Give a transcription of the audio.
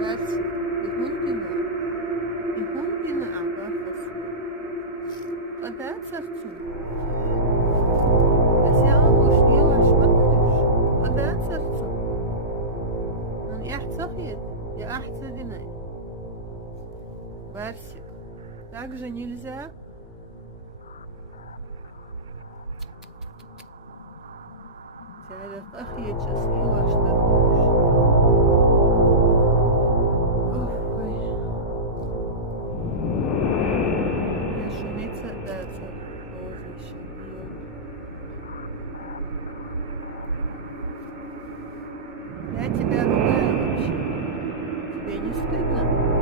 بس يهون عبافة قد أثرتم بس يا مش يواش مدرش قد أثرتم من يحتخيد я ахтадиной. Барсик. Так же нельзя. Тядя ахьет счастливо, что ой. Я шумится даться. Позже я тебя ругаю вообще. Тебе не стыдно?